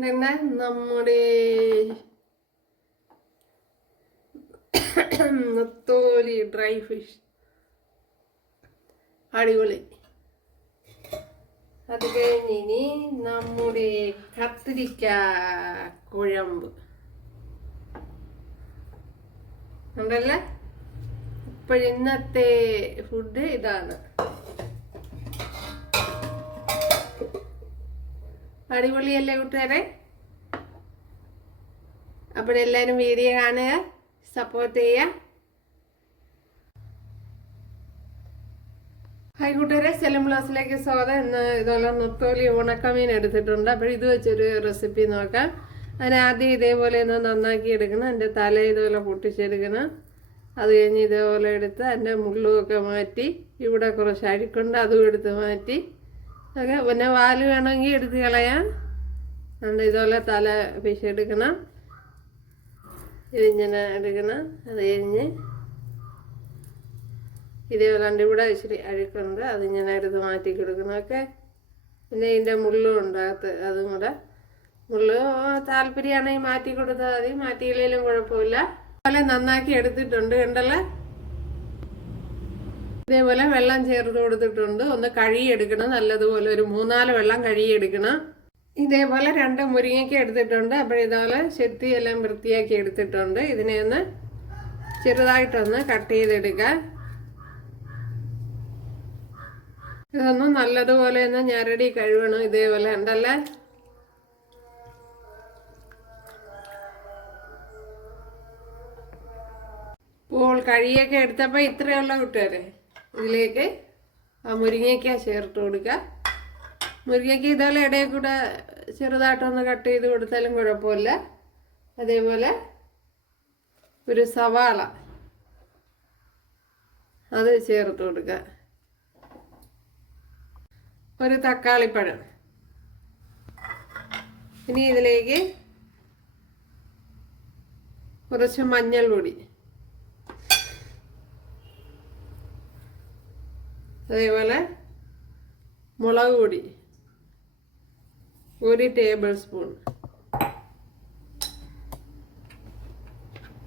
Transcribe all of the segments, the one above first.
പിന്നെ നമ്മുടെ നത്തോലി dry fish. അടിപൊളി. അത് കഴിഞ്ഞ് ഇനി നമ്മുടെ കത്തിരിക്ക കുഴമ്പ്. ഉണ്ടല്ലേ ഇപ്പോഴിന്നത്തെ ഫുഡ് ഇതാണ്. അടിപൊളിയല്ലേ കൂട്ടുകാരെ? അപ്പോഴെല്ലാവരും വീഡിയോ കാണുക സപ്പോർട്ട് ചെയ്യുക. ഹൈ കൂട്ടുകാരെ സെലം ബ്ലൗസിലേക്ക് സ്വാഗതം. ഇന്ന് ഇതുപോലെ നൊത്തോലി ഉണക്കമീൻ എടുത്തിട്ടുണ്ട്. അപ്പോൾ ഇത് വെച്ചൊരു റെസിപ്പി നോക്കാം. അതിന് ആദ്യം ഇതേപോലെ ഒന്ന് നന്നാക്കി എടുക്കണം. എന്റെ തല ഇതുപോലെ പൊട്ടിച്ചെടുക്കണം. അത് കഴിഞ്ഞ് ഇതേപോലെ എടുത്ത് എന്റെ മുള്ളുമൊക്കെ മാറ്റി ഇവിടെ കുറച്ച് അഴുക്കുണ്ട് അതും എടുത്ത് മാറ്റി ഒക്കെ പിന്നെ വാൽ വേണമെങ്കിൽ എടുത്ത് കളയാം. അതുകൊണ്ട് ഇതുപോലെ തല പിശെടുക്കണം ഇതിങ്ങനെ എടുക്കണം. അത് കഴിഞ്ഞ് ഇതേപോലെ എന്റെ ഇവിടെ ഇച്ചിരി അഴുക്കുണ്ട്. അതിങ്ങനെ എടുത്ത് മാറ്റി കൊടുക്കണം. ഓക്കെ. പിന്നെ ഇതിന്റെ മുള്ളും ഉണ്ട്. അകത്ത് അതും കൂടെ. മുള്ള് താല്പര്യമാണെങ്കിൽ മാറ്റി കൊടുത്താൽ മതി. മാറ്റിയില്ലെങ്കിലും കുഴപ്പമില്ല. അതുപോലെ നന്നാക്കി എടുത്തിട്ടുണ്ട്. കണ്ടല്ലേ? ഇതേപോലെ വെള്ളം ചേർത്ത് കൊടുത്തിട്ടുണ്ട്. ഒന്ന് കഴുകിയെടുക്കണം. നല്ലതുപോലെ ഒരു മൂന്നാൽ വെള്ളം കഴുകിയെടുക്കണം. ഇതേപോലെ രണ്ട് മുരിങ്ങയ്ക്ക് എടുത്തിട്ടുണ്ട്. അപ്പോൾ ഇതുപോലെ ചെത്തി എല്ലാം വൃത്തിയാക്കി എടുത്തിട്ടുണ്ട്. ഇതിനെ ഒന്ന് ചെറുതായിട്ടൊന്ന് കട്ട് ചെയ്തെടുക്കുക. ഇതൊന്നും നല്ലതുപോലെ ഒന്ന് ഞരടി കഴുകണം ഇതേപോലെ. ഉണ്ടല്ലേ ഇപ്പോൾ കഴിയൊക്കെ എടുത്തപ്പോൾ ഇത്രയുള്ള കൂട്ടുകാരെ. ഇതിലേക്ക് മുരിങ്ങയ്ക്ക ചേർത്ത് കൊടുക്കുക. മുരിങ്ങയ്ക്ക് ഇതുപോലെ ഇടയിൽ കൂടെ ചെറുതായിട്ടൊന്ന് കട്ട് ചെയ്ത് കൊടുത്താലും കുഴപ്പമില്ല. അതേപോലെ ഒരു സവാള അത് ചേർത്ത് കൊടുക്കുക. ഒരു തക്കാളിപ്പഴം. ഇനി ഇതിലേക്ക് കുറച്ച് മഞ്ഞൾ അതേപോലെ മുളക് പൊടി. ഒരു ടേബിൾ സ്പൂൺ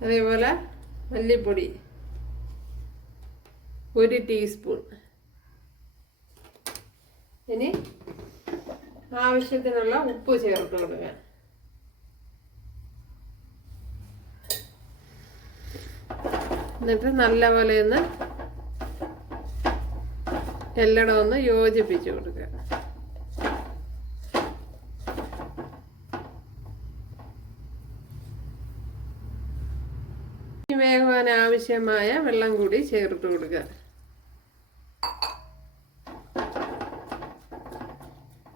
അതേപോലെ മല്ലിപ്പൊടി. ഒരു ടീസ്പൂൺ ഇനി ആവശ്യത്തിനുള്ള ഉപ്പ് ചേർത്ത് കൊടുക്കുക. എന്നിട്ട് നല്ലപോലെ ഒന്ന് എല്ലടം ഒന്ന് യോജിപ്പിച്ച് കൊടുക്കുക. വേകുവാൻ ആവശ്യമായ വെള്ളം കൂടി ചേർത്ത് കൊടുക്കുക.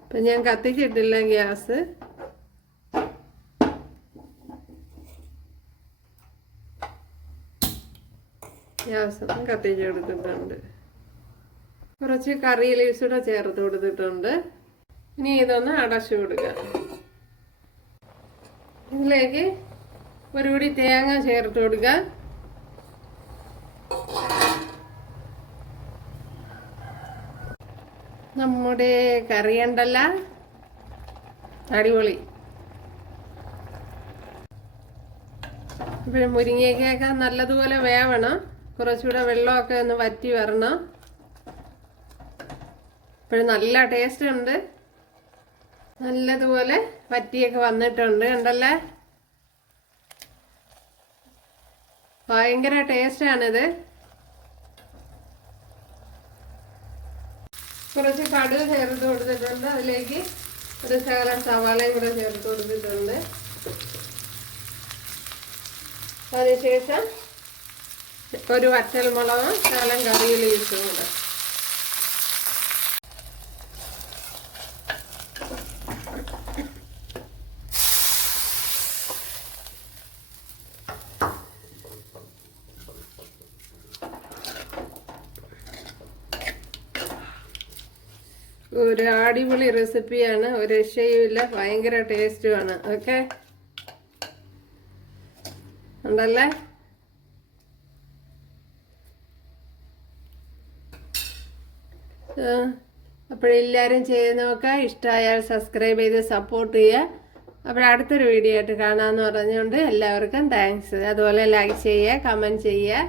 ഇപ്പം ഞാൻ കത്തിച്ചിട്ടില്ല ഗ്യാസ്. ഗ്യാസ് കത്തിച്ചെടുത്തിട്ടുണ്ട് കുറച്ച് കറി ലീവ്സ് കൂടെ ചേർത്ത് കൊടുത്തിട്ടുണ്ട്. ഇനി ഇതൊന്ന് അടച്ചു കൊടുക്കുക ഇതിലേക്ക് ഒരു കൂടി തേങ്ങ ചേർത്ത് കൊടുക്കുക നമ്മുടെ കറി ഉണ്ടല്ല അടിപൊളി. പിന്നെ മുരിങ്ങയ്ക്കൊക്കെ നല്ലതുപോലെ വേവണം. കുറച്ചുകൂടെ വെള്ളമൊക്കെ ഒന്ന് വറ്റി വരണം. ഇപ്പോഴും നല്ല ടേസ്റ്റ് ഉണ്ട്. നല്ലതുപോലെ വറ്റിയൊക്കെ വന്നിട്ടുണ്ട് കണ്ടല്ലേ? ഭയങ്കര ടേസ്റ്റാണിത് കുറച്ച് കടുക് ചേർത്ത് കൊടുത്തിട്ടുണ്ട്. അതിലേക്ക് ഒരു ശകലം സവാളയും കൂടെ ചേർത്ത് കൊടുത്തിട്ടുണ്ട്. അതിനുശേഷം ഒരു വറ്റൽ മുളകും ശകലം കറിയിൽ ഇട്ടും ഒരു അടിപൊളി റെസിപ്പിയാണ്. ഒരു രക്ഷയുമില്ല ഭയങ്കര ടേസ്റ്റുമാണ്. ഓക്കെ? ഉണ്ടല്ലേ? അപ്പോഴെല്ലാവരും ചെയ്ത് നോക്കുക ഇഷ്ടമായാൽ സബ്സ്ക്രൈബ് ചെയ്ത് സപ്പോർട്ട് ചെയ്യുക. അപ്പോൾ അടുത്തൊരു വീഡിയോ ആയിട്ട് കാണാമെന്ന് പറഞ്ഞുകൊണ്ട് എല്ലാവർക്കും താങ്ക്സ് അതുപോലെ ലൈക്ക് ചെയ്യുക കമന്റ് ചെയ്യുക.